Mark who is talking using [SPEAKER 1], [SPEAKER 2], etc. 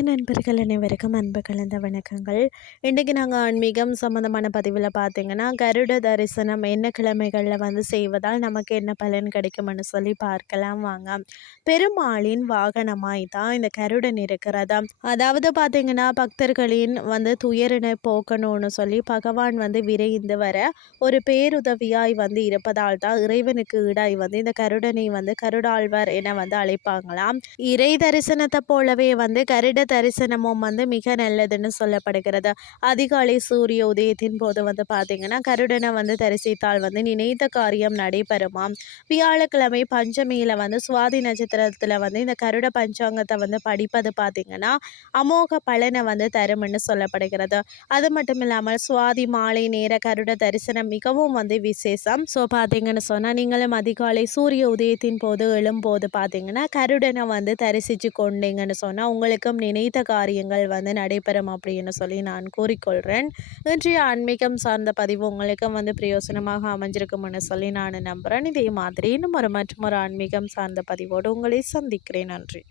[SPEAKER 1] ஆன்மீக நண்பர்கள் அனைவருக்கும் அன்பு கலந்த வணக்கங்கள். இன்றைக்கி நாங்கள் ஆன்மீகம் சம்மந்தமான பதிவில் பார்த்தீங்கன்னா கருட தரிசனம் என்ன கிழமைகளில் வந்து செய்வதால் நமக்கு என்ன பலன் கிடைக்கும்னு சொல்லி பார்க்கலாம் வாங்க. பெருமாளின் வாகனமாய் தான் இந்த கருடன் இருக்கிறதா. அதாவது பார்த்தீங்கன்னா பக்தர்களின் வந்து துயரினை போக்கணும்னு சொல்லி பகவான் வந்து விரைந்து வர ஒரு பேருதவியாய் வந்து இருப்பதால் தான் இறைவனுக்கு ஈடாய் வந்து இந்த கருடனை வந்து கருடாழ்வார் என வந்து அழைப்பாங்களாம். இறை தரிசனத்தை போலவே வந்து கருட தரிசனமும் வந்து மிக நல்லதுன்னு சொல்லப்படுகிறது. அதிகாலை சூரிய உதயத்தின் போது வந்து பார்த்தீங்கன்னா கருடனை வந்து தரிசித்தால் வந்து நினைத்த காரியம் நடைபெறுமாம் வியாழக்கிழமை பஞ்சமியில் வந்து சுவாதி நட்சத்திரத்தில் வந்து இந்த கருட பஞ்சாங்கத்தை வந்து படிப்பது பார்த்தீங்கன்னா அமோக பலனை வந்து தரும்னு சொல்லப்படுகிறது. அது மட்டும் இல்லாமல் சுவாதி மாலை நேர கருட தரிசனம் மிகவும் வந்து விசேஷம். ஸோ பார்த்தீங்கன்னு சொன்னால் நீங்களும் அதிகாலை சூரிய உதயத்தின் போது எழும்போது பார்த்தீங்கன்னா கருடனை வந்து தரிசித்து கொண்டீங்கன்னு சொன்னால் உங்களுக்கும் நினைத்த காரியங்கள் வந்து நடைபெறும் அப்படின்னு சொல்லி நான் கூறிக்கொள்கிறேன் இன்றைய ஆன்மீகம் சார்ந்த பதிவு உங்களுக்கும் வந்து பிரயோசனமாக அமைஞ்சிருக்கும்னு சொல்லி நான் நம்புகிறேன் இதே மாதிரி இன்னும் ஒரு மற்றும் ஒரு ஆன்மீகம் சார்ந்த பதிவோடு உங்களை சந்திக்கிறேன். நன்றி.